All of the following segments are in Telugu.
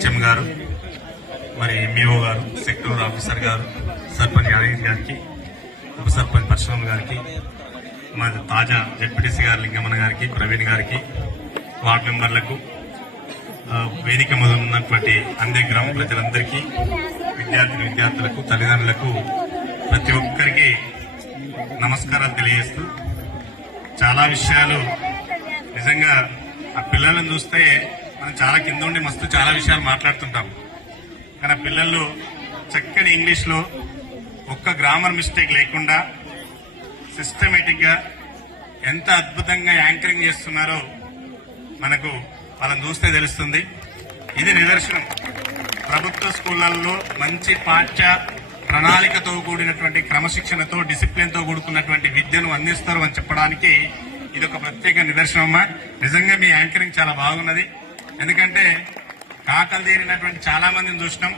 హెచ్ఎం గారు, మరి ఎంఈఓ గారు, సెక్టర్ ఆఫీసర్ గారు, సర్పంచ్ యాదగిరి గారికి, ఉప సర్పంచ్ పరశురామ్ గారికి, మా తాజా జెడ్పీటీసీ గారు లింగమన్న గారికి, ప్రవీణ్ గారికి, వార్డు మెంబర్లకు, వేదిక మీద ఉన్నటువంటి అందరి గ్రామ ప్రజలందరికీ, విద్యార్థులకు, తల్లిదండ్రులకు, ప్రతి ఒక్కరికి నమస్కారాలు తెలియజేస్తూ, చాలా విషయాలు నిజంగా ఆ పిల్లలను చూస్తే మనం చాలా కింద ఉండి మస్తు చాలా విషయాలు మాట్లాడుతుంటాం. కానీ ఆ పిల్లలు చక్కని ఇంగ్లీష్ లో ఒక్క గ్రామర్ మిస్టేక్ లేకుండా సిస్టమేటిక్ గా ఎంత అద్భుతంగా యాంకరింగ్ చేస్తున్నారో మనకు వాళ్ళని చూస్తే తెలుస్తుంది. ఇది నిదర్శనం. ప్రభుత్వ స్కూళ్లలో మంచి పాఠ్య ప్రణాళికతో కూడినటువంటి క్రమశిక్షణతో, డిసిప్లిన్ తో కూడుకున్నటువంటి విద్యను అందిస్తారు అని చెప్పడానికి ఇది ఒక ప్రత్యేక నిదర్శనమ్మా. నిజంగా మీ యాంకరింగ్ చాలా బాగున్నది. ఎందుకంటే కాకలు తీరినటువంటి చాలా మందిని చూసినాం.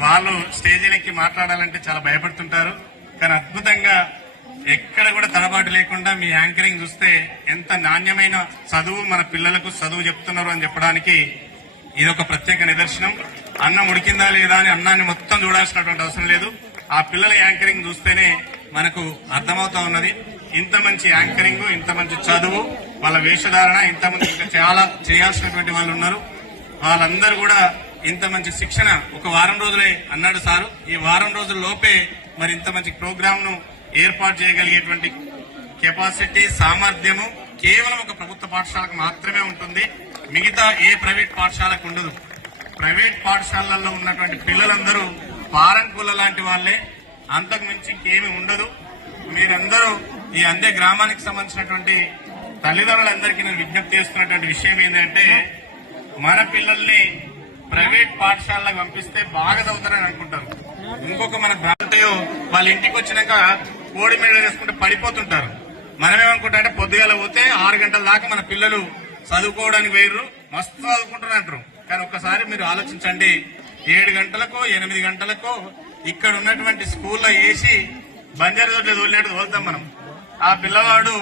వాళ్ళు స్టేజీలెక్కి మాట్లాడాలంటే చాలా భయపడుతుంటారు. కానీ అద్భుతంగా ఎక్కడ కూడా తడబాటు లేకుండా మీ యాంకరింగ్ చూస్తే ఎంత నాణ్యమైన చదువు మన పిల్లలకు చదువు చెప్తున్నారు అని చెప్పడానికి ఇది ఒక ప్రత్యేక నిదర్శనం. అన్నం ఉడికిందా లేదా అని అన్నాన్ని మొత్తం చూడాల్సినటువంటి అవసరం లేదు. ఆ పిల్లల యాంకరింగ్ చూస్తేనే మనకు అర్థమవుతా ఉన్నది. ఇంత మంచి యాంకరింగ్, ఇంత మంచి చదువు, వాళ్ళ వేషధారణ, ఇంతమంది ఇంకా చాలా చేయాల్సినటువంటి వాళ్ళు ఉన్నారు. వాళ్ళందరూ కూడా ఇంత మంచి శిక్షణ ఒక వారం రోజులే అన్నాడు సారు. ఈ వారం రోజుల లోపే మరి ఇంత మంచి ప్రోగ్రామ్ ను ఏర్పాటు చేయగలిగేటువంటి కెపాసిటీ, సామర్థ్యము కేవలం ఒక ప్రభుత్వ పాఠశాలకు మాత్రమే ఉంటుంది. మిగతా ఏ ప్రైవేట్ పాఠశాలకు ఉండదు. ప్రైవేట్ పాఠశాలల్లో ఉన్నటువంటి పిల్లలందరూ పారంకుల లాంటి వాళ్లే, అంతకు మించి ఇంకేమీ ఉండదు. మీరందరూ ఈ అందే గ్రామానికి సంబంధించినటువంటి తల్లిదండ్రులందరికీ నేను విజ్ఞప్తి చేస్తున్నటువంటి విషయం ఏంటంటే, మన పిల్లల్ని ప్రైవేట్ పాఠశాలకు పంపిస్తే బాగా చదువుతారని అనుకుంటారు. ఇంకొక మన గ్రామంలో వాళ్ళ ఇంటికి వచ్చినాక కోడి మీద వేసుకుంటే పడిపోతుంటారు. మనమేమనుకుంటా పొద్దుగాల పోతే 6 గంటల దాకా మన పిల్లలు చదువుకోవడానికి వేయరు, మస్తు చదువుకుంటారంటారు. కానీ ఒక్కసారి మీరు ఆలోచించండి, 7 గంటలకో 8 గంటలకో ఇక్కడ ఉన్నటువంటి స్కూల్లో వేసి బంజారు రోడ్లు తోలినట్టు తోలుతాం మనం. ఆ పిల్లవాడు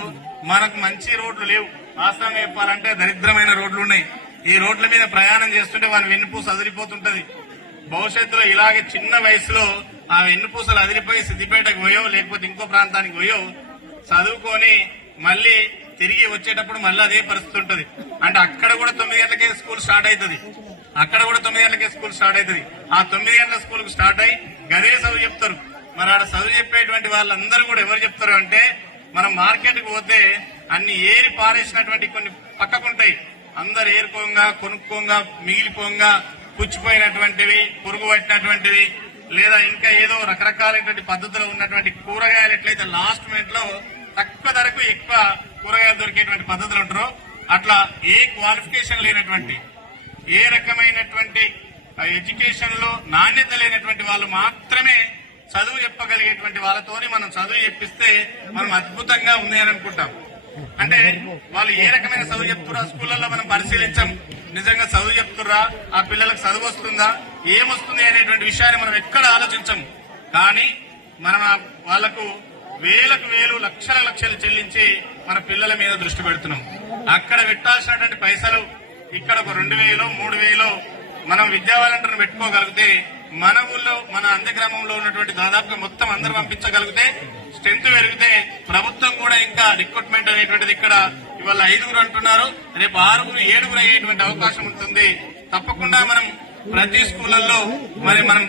మనకు మంచి రోడ్లు లేవు, వాస్తవంగా చెప్పాలంటే దరిద్రమైన రోడ్లు ఉన్నాయి. ఈ రోడ్ల మీద ప్రయాణం చేస్తుంటే వాని వెన్నుపూస అదిరిపోతుంటది. భవిష్యత్తులో ఇలాగే చిన్న వయసులో ఆ వెన్నుపూసలు అదిరిపోయి సిద్దిపేటకు పోయో లేకపోతే ఇంకో ప్రాంతానికి పోయో చదువుకొని మళ్లీ తిరిగి వచ్చేటప్పుడు మళ్ళీ అదే పరిస్థితి ఉంటుంది. అంటే అక్కడ కూడా 9 గంటలకే స్కూల్ స్టార్ట్ అవుతుంది. అక్కడ కూడా 9 గంటలకే స్కూల్ స్టార్ట్ అవుతుంది. ఆ 9 గంటల స్కూల్ కు స్టార్ట్ అయ్యి గదే చదువు చెప్తారు. మరి ఆడ చదువు చెప్పేటువంటి వాళ్ళందరూ కూడా ఎవరు చెప్తారు అంటే, మనం మార్కెట్ కు పోతే అన్ని ఏరి పారేసినటువంటి కొన్ని పక్కకుంటాయి. అందరు ఏరుకోంగా, కొనుక్కోంగా, మిగిలిపోంగా, పుచ్చిపోయినటువంటివి, పురుగు పట్టినటువంటివి, లేదా ఇంకా ఏదో రకరకాలైనటువంటి పద్ధతిలో ఉన్నటువంటి కూరగాయలు ఎట్లయితే లాస్ట్ మినిట్ లో తక్కువ ధరకు ఎక్కువ కూరగాయలు దొరికేటువంటి పద్ధతులు ఉంటారో, అట్లా ఏ క్వాలిఫికేషన్ లేనటువంటి, ఏ రకమైనటువంటి ఎడ్యుకేషన్ లో నాణ్యత లేనటువంటి వాళ్ళు మాత్రమే చదువు చెప్పగలిగేటువంటి వాళ్ళతోని మనం చదువు చెప్పిస్తే మనం అద్భుతంగా ఉంది అని అనుకుంటాం. అంటే వాళ్ళు ఏ రకమైన చదువు చెప్తున్నా స్కూళ్లలో మనం పరిశీలించాం. నిజంగా చదువు చెప్తుర్రా, ఆ పిల్లలకు చదువు వస్తుందా, ఏమొస్తుంది అనేటువంటి విషయాన్ని మనం ఎక్కడ ఆలోచించం. కానీ మనం వాళ్లకు వేలకు వేలు, లక్షలు చెల్లించి మన పిల్లల మీద దృష్టి పెడుతున్నాం. అక్కడ పెట్టాల్సినటువంటి పైసలు ఇక్కడ ఒక 2000 3000 మనం విద్యా వాలంటీర్ను పెట్టుకోగలిగితే, మన ఊళ్ళో మన అంద గ్రామంలో ఉన్నటువంటి దాదాపుగా మొత్తం అందరూ పంపించగలిగితే, స్ట్రెంత్ పెరిగితే ప్రభుత్వం కూడా ఇంకా రిక్రూట్మెంట్ అనేటువంటిది ఇక్కడ ఇవాళ 5 అంటున్నారు, రేపు 6 7 అయ్యేటువంటి అవకాశం ఉంటుంది. తప్పకుండా మనం ప్రతి స్కూళ్లలో మరి మనం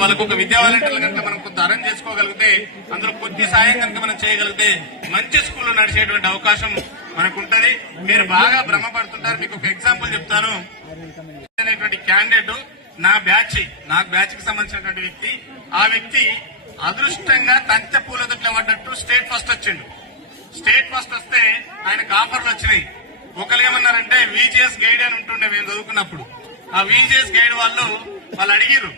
వాళ్ళకు ఒక విద్యా వాలంటీర్లు కనుక మనం కొంత అరేంజ్ చేసుకోగలిగితే, అందులో కొద్ది సాయం కనుక మనం చేయగలిగితే మంచి స్కూల్లో నడిచేటువంటి అవకాశం మనకు ఉంటది. మీరు బాగా భ్రమపడుతుంటారు. మీకు ఒక ఎగ్జాంపుల్ చెప్తాను. అనేటువంటి క్యాండిడేట్ నాకు బ్యాచ్ కి సంబంధించినటువంటి వ్యక్తి, ఆ వ్యక్తి అదృష్టంగా తంతె పూలతొట్ల పడ్డట్టు స్టేట్ ఫస్ట్ వచ్చిండు. స్టేట్ ఫస్ట్ వస్తే ఆయనకు ఆఫర్లు వచ్చినాయి. ఒకరు ఏమన్నారంటే విజిఎస్ గైడ్ అని ఉంటుండే మేము చదువుకున్నప్పుడు. ఆ విజిఎస్ గైడ్ వాళ్ళు అడిగిరు,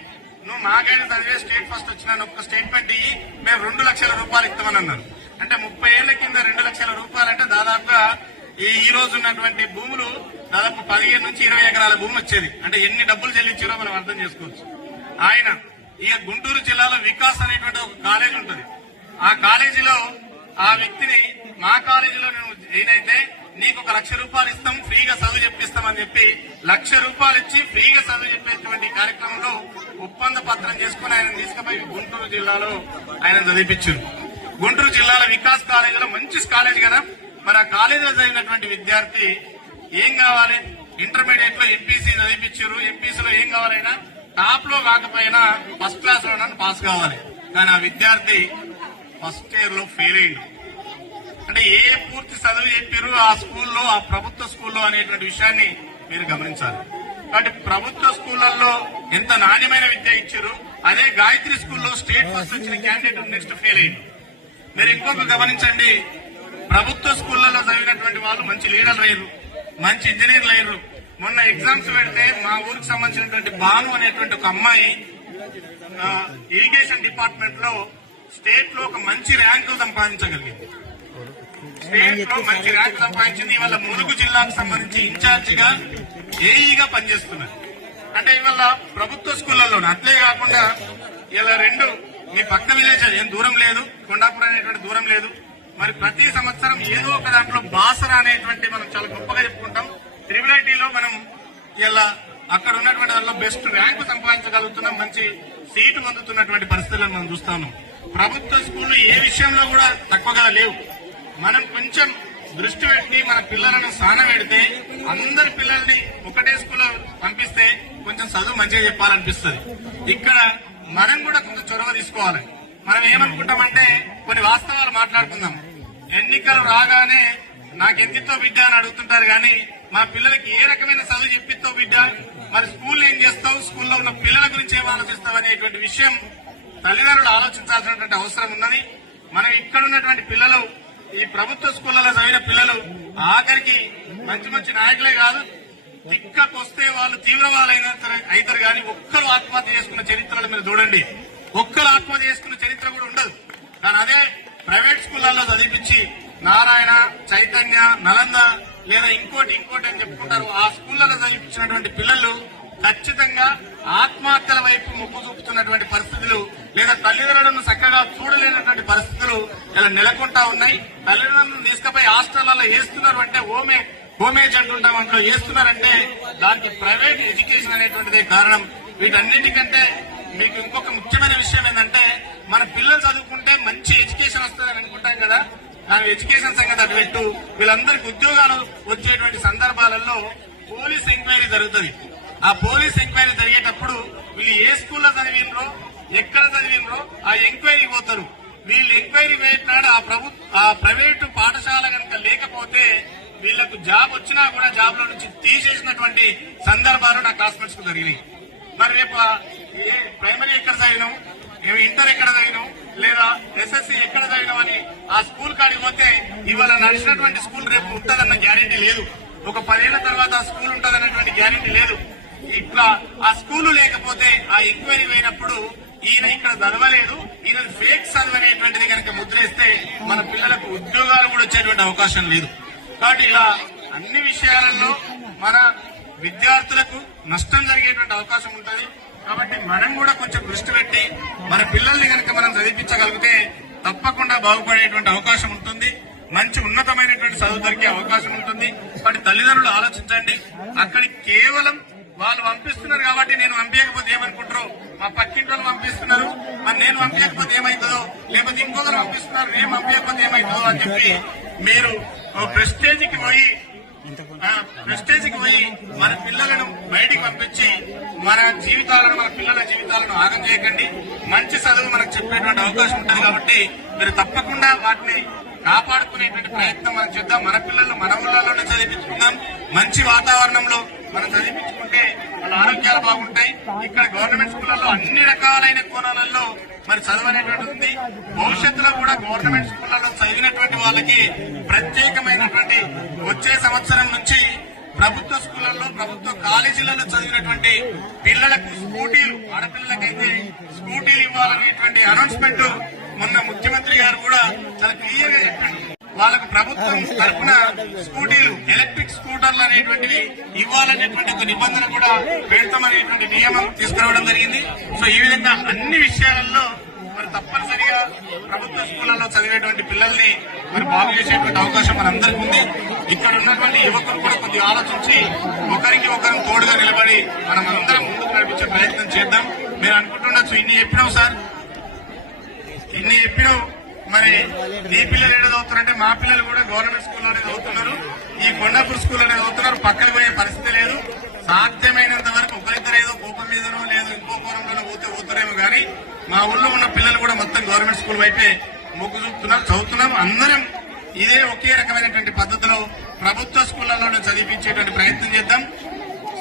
నువ్వు మా గైడ్ చదివే స్టేట్ ఫస్ట్ వచ్చినా ఒక స్టేట్మెంట్ ఇయ్యి, మేము 2 లక్షల రూపాయలు ఇస్తామని అన్నారు. అంటే 30 ఏళ్ల కింద 2 లక్షల రూపాయలంటే దాదాపుగా ఈ రోజు ఉన్నటువంటి భూములు దాదాపు 15 నుంచి 20 ఎకరాల భూమి వచ్చేది. అంటే ఎన్ని డబ్బులు చెల్లించారో మనం అర్థం చేసుకోవచ్చు. ఆయన ఇక గుంటూరు జిల్లాలో వికాస్ అనేటువంటి ఒక కాలేజీ ఉంటుంది. ఆ కాలేజీలో ఆ వ్యక్తిని, మా కాలేజీలో నువ్వు జాయిన్ అయితే నీకు 1 లక్ష రూపాయలు ఇస్తాం, ఫ్రీగా చదువు చెప్పిస్తామని చెప్పి 1 లక్ష రూపాయలు ఇచ్చి ఫ్రీగా చదువు చెప్పే కార్యక్రమంలో ఒప్పంద పత్రం చేసుకుని ఆయన తీసుకుపోయి గుంటూరు జిల్లాలో ఆయన చదివించారు. గుంటూరు జిల్లాలో వికాస్ కాలేజీలో మంచి కాలేజ్ కదా, మరి ఆ కాలేజీలో చదివినటువంటి విద్యార్థి ఏం కావాలి, ఇంటర్మీడియట్ లో ఎంపీసీ చదివించారు. ఎంపీసీలో ఏం కావాలైనా టాప్ లో కాకపోయినా ఫస్ట్ క్లాస్ లో పాస్ కావాలి. కానీ ఆ విద్యార్థి ఫస్ట్ ఇయర్ లో ఫెయిల్ అయ్యిండు. అంటే ఏ పూర్తి చదువు చెప్పారు ఆ స్కూల్లో, ఆ ప్రభుత్వ స్కూల్లో అనేటువంటి విషయాన్ని మీరు గమనించాలి. కాబట్టి ప్రభుత్వ స్కూళ్లలో ఎంత నాణ్యమైన విద్య ఇచ్చారు, అదే గాయత్రి స్కూల్లో స్టేట్ ఫస్ట్ వచ్చిన క్యాండిడేట్ నెక్స్ట్ ఫెయిల్ అయ్యింది. మీరు ఇంకొక గమనించండి, ప్రభుత్వ స్కూళ్లలో చదివినటువంటి వాళ్ళు మంచి లీడర్లు అయ్యారు, మంచి ఇంజనీర్లు అయ్యారు. మొన్న ఎగ్జామ్స్ పెడితే మా ఊరికి సంబంధించినటువంటి భాను అనేటువంటి ఒక అమ్మాయి ఇరిగేషన్ డిపార్ట్మెంట్ లో స్టేట్ లో ఒక మంచి ర్యాంకులు సంపాదించగలిగింది. స్టేట్ లో మంచి ర్యాంక్ సంపాదించింది. ఇవాళ ములుగు జిల్లాకు సంబంధించి ఇన్ఛార్జ్ గా ఏఈగా పనిచేస్తున్నారు. అంటే ఇవాళ ప్రభుత్వ స్కూళ్లలో అట్లే కాకుండా ఇలా రెండు మీ పక్క విలేజ్ ఏం దూరం లేదు, కొండాపురం అనేటువంటి దూరం లేదు. మరి ప్రతి సంవత్సరం ఏదో ఒక దాంట్లో బాసరా అనేటువంటి మనం చాలా గొప్పగా చెప్పుకుంటాం. త్రిబుల్ మనం ఇలా అక్కడ ఉన్నటువంటి వాళ్ళలో బెస్ట్ ర్యాంకు సంపాదించగలుగుతున్నాం, మంచి సీటు పొందుతున్నటువంటి పరిస్థితులను మనం చూస్తాము. ప్రభుత్వ స్కూళ్లు ఏ విషయంలో కూడా తక్కువగా లేవు. మనం కొంచెం దృష్టి పెట్టి మన పిల్లలను స్నానం పెడితే అందరి పిల్లల్ని ఒకటే స్కూల్లో పంపిస్తే కొంచెం చదువు మంచిగా చెప్పాలనిపిస్తుంది. ఇక్కడ మనం కూడా కొంచెం చొరవ తీసుకోవాలి. మనం ఏమనుకుంటామంటే కొన్ని వాస్తవాలు మాట్లాడుకుందాం. ఎన్నికలు రాగానే నాకెంతితో బిడ్డ అని అడుగుతుంటారు, కానీ మా పిల్లలకి ఏ రకమైన చదువు చెప్పితో బిడ్డ, మరి స్కూల్ ఏం చేస్తావు, స్కూల్లో ఉన్న పిల్లల గురించి ఏం ఆలోచిస్తావు అనేటువంటి విషయం తల్లిదండ్రులు ఆలోచించాల్సినటువంటి అవసరం ఉన్నది. మనం ఇక్కడ ఉన్నటువంటి పిల్లలు, ఈ ప్రభుత్వ స్కూళ్లలో చదివిన పిల్లలు ఆఖరికి మంచి మంచి నాయకులే కాదు, తిక్కకొస్తే వాళ్ళు తీవ్రవాళ్ళు అవుతారు. కానీ ఒక్కరు ఆత్మహత్య చేసుకున్న చరిత్రలు మీరు చూడండి, ఒక్కరు ఆత్మహత్య చేసుకున్న చరిత్ర కూడా ఉండదు. కానీ అదే ప్రైవేట్ స్కూళ్లలో చదివించి నారాయణ, చైతన్య, నలంద లేదా ఇంకోటి అని చెప్పుకుంటారు. ఆ స్కూళ్లలో చదివించినటువంటి పిల్లలు ఖచ్చితంగా ఆత్మహత్యల వైపు మొగ్గు చూపుతున్నటువంటి పరిస్థితులు, లేదా తల్లిదండ్రులను చక్కగా చూడలేనటువంటి పరిస్థితులు ఇలా నెలకొంటా ఉన్నాయి. తల్లిదండ్రులను తీసుకుపోయి హాస్టళ్లలో వేస్తున్నారు అంటే హోమేజ్ అంటుంటాం, అందులో వేస్తున్నారంటే దానికి ప్రైవేట్ ఎడ్యుకేషన్ అనేటువంటిదే కారణం. వీటన్నిటికంటే మీకు ఇంకొక ముఖ్యమైన విషయం ఏంటంటే, మన పిల్లలు చదువుకుంటే మంచి ఎడ్యుకేషన్ వస్తుందని అనుకుంటాం కదా, కానీ ఎడ్యుకేషన్ సంగతి అటు పెట్టు, వీళ్ళందరికీ ఉద్యోగాలు వచ్చేటువంటి సందర్భాలలో పోలీస్ ఎంక్వైరీ జరుగుతుంది. ఆ పోలీస్ ఎంక్వైరీ జరిగేటప్పుడు వీళ్ళు ఏ స్కూల్లో చదివినరో, ఎక్కడ చదివినరో ఆ ఎంక్వైరీ పోతారు. వీళ్ళు ఎంక్వైరీ వేయటాడు ఆ ప్రైవేటు పాఠశాల కనుక లేకపోతే వీళ్లకు జాబ్ వచ్చినా కూడా జాబ్ లో నుంచి తీసేసినటువంటి సందర్భాలు నా క్లాస్మేట్స్ కు జరిగినాయి. మరి రేపు ప్రైమరీ ఎక్కడ చదివినాం, ఇంటర్ ఎక్కడ చదివినాం, లేదా ఎస్ఎస్సీ ఎక్కడ చదివినాం అని ఆ స్కూల్ కాడికి పోతే ఇవాళ నడిచినటువంటి స్కూల్ రేపు ఉంటుందన్న గ్యారెంటీ లేదు. ఒక 10 ఏళ్ల తర్వాత ఆ స్కూల్ ఉంటుందన్నటువంటి గ్యారెంటీ లేదు. ఇట్లా ఆ స్కూలు లేకపోతే ఆ ఎంక్వైరీ అయినప్పుడు ఈయన ఇక్కడ చదవలేదు, ఈయన ఫేక్ చదువు అనేటువంటిది కనుక ముద్రేస్తే మన పిల్లలకు ఉద్యోగాలు కూడా వచ్చేటువంటి అవకాశం లేదు. కాబట్టి ఇలా అన్ని విషయాలలో మన విద్యార్థులకు నష్టం జరిగేటువంటి అవకాశం ఉంటుంది. కాబట్టి మనం కూడా కొంచెం దృష్టి పెట్టి మన పిల్లల్ని కనుక మనం చదివించగలిగితే తప్పకుండా బాగుపడేటువంటి అవకాశం ఉంటుంది. మంచి ఉన్నతమైనటువంటి చదువు దొరికే అవకాశం ఉంటుంది. కాబట్టి తల్లిదండ్రులు ఆలోచించండి. అక్కడికి కేవలం వాళ్ళు పంపిస్తున్నారు కాబట్టి నేను పంపించకపోతే ఏమనుకుంటారో, మా పక్కింటి వాళ్ళు పంపిస్తున్నారు మరి నేను పంపించకపోతే ఏమవుతుందో, లేకపోతే ఇంకొకరు పంపిస్తున్నారు నేను పంపించకపోతే ఏమవుతుందో అని చెప్పి మీరు ప్రెస్టేజ్కి పోయి మన పిల్లలను బయటికి పంపించి మన పిల్లల జీవితాలను ఆగం చేయకండి. మంచి చదువు మనకు చెప్పేటువంటి అవకాశం ఉంటుంది. కాబట్టి మీరు తప్పకుండా వాటిని కాపాడుకునేటువంటి ప్రయత్నం మనం చేద్దాం. మన పిల్లలు మన ఊళ్ళలోనే చదివించుకుందాం. మంచి వాతావరణంలో మనం చదివించుకుంటే వాళ్ళ ఆరోగ్యాలు బాగుంటాయి. ఇక్కడ గవర్నమెంట్ స్కూళ్లలో అన్ని రకాలైన కోణాలలో మరి చదువు అనేటువంటి ఉంది. భవిష్యత్తులో కూడా గవర్నమెంట్ స్కూళ్లలో చదివినటువంటి వాళ్ళకి ప్రత్యేకమైనటువంటి వచ్చే సంవత్సరం నుంచి ప్రభుత్వ స్కూళ్లలో, ప్రభుత్వ కాలేజీలలో చదివినటువంటి పిల్లలకు స్కూటీలు, ఆడపిల్లలకైతే స్కూటీలు ఇవ్వాలనేటువంటి అనౌన్స్మెంట్ మొన్న ముఖ్యమంత్రి గారు కూడా చాలా క్లియర్ గా చెప్పారు. వాళ్ళకు ప్రభుత్వం తరఫున స్కూటీలు, ఎలక్ట్రిక్ స్కూటర్లు అనేటువంటివి ఇవ్వాలనేటువంటి ఒక నిబంధన కూడా పెడతామనేటువంటి నియమం తీసుకురావడం జరిగింది. సో ఈ విధంగా అన్ని విషయాలలో మరి తప్పనిసరిగా ప్రభుత్వ స్కూళ్లలో చదివేటువంటి పిల్లల్ని మరి బాగు చేసేటువంటి అవకాశం మనందరికీ ఉంది. ఇక్కడ ఉన్నటువంటి యువకులు కూడా కొద్దిగా ఆలోచించి ఒకరికి ఒకరు తోడుగా నిలబడి మనం అందరం ముందుకు నడిపించే ప్రయత్నం చేద్దాం. మీరు అనుకుంటుండొచ్చు ఇన్ని చెప్పినావు సార్, ఇన్ని చెప్పినావు, మరి నీ పిల్లలు ఏదో చదువుతున్నారంటే మా పిల్లలు కూడా గవర్నమెంట్ స్కూల్లోనే చదువుతున్నారు, ఈ కొండాపూర్ స్కూల్లోనే చదువుతున్నారు, పక్కకు పోయే పరిస్థితి లేదు. సాధ్యమైనంత వరకు ఒకరిద్దరు ఏదో కోపం మీదనో లేదు ఇంకో కోణంలోనో పోతారేమో కానీ మా ఊళ్ళో ఉన్న పిల్లలు కూడా మొత్తం గవర్నమెంట్ స్కూల్ వైపే మొగ్గు చూపుతున్నారు, చదువుతున్నాం. అందరం ఇదే ఒకే రకమైనటువంటి పద్ధతిలో ప్రభుత్వ స్కూళ్లలోనే చదివించేటువంటి ప్రయత్నం చేద్దాం.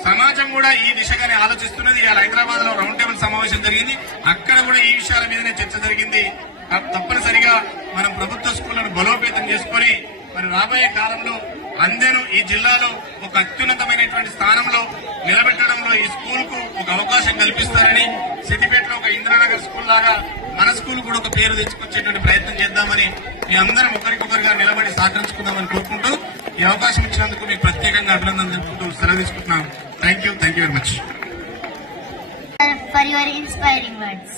సమాజం కూడా ఈ దిశగానే ఆలోచిస్తున్నది. ఇవాళ హైదరాబాద్ లో రౌండ్ టేబుల్ సమావేశం జరిగింది, అక్కడ కూడా ఈ విషయాల మీదనే చర్చ జరిగింది. తప్పనిసరిగా మనం ప్రభుత్వ స్కూళ్లను బలోపేతం చేసుకుని మరి రాబోయే కాలంలో అందరూ ఈ జిల్లాలో ఒక అత్యున్నతమైనటువంటి స్థానంలో నిలబెట్టడంలో ఈ స్కూల్ కు ఒక అవకాశం కల్పిస్తారని, సిద్దిపేటలో ఒక ఇందిరానగర్ స్కూల్ లాగా మన స్కూల్ కూడా ఒక పేరు తెచ్చుకొచ్చేటువంటి ప్రయత్నం చేద్దామని మీ అందరం ఒకరికొకరిగా నిలబడి సహకరించుకుందామని కోరుకుంటూ ఈ అవకాశం ఇచ్చినందుకు మీకు ప్రత్యేకంగా అభినందనలు తెలుపుకుంటూ సెలవు తీసుకుంటున్నాం. Thank you very much for your inspiring words.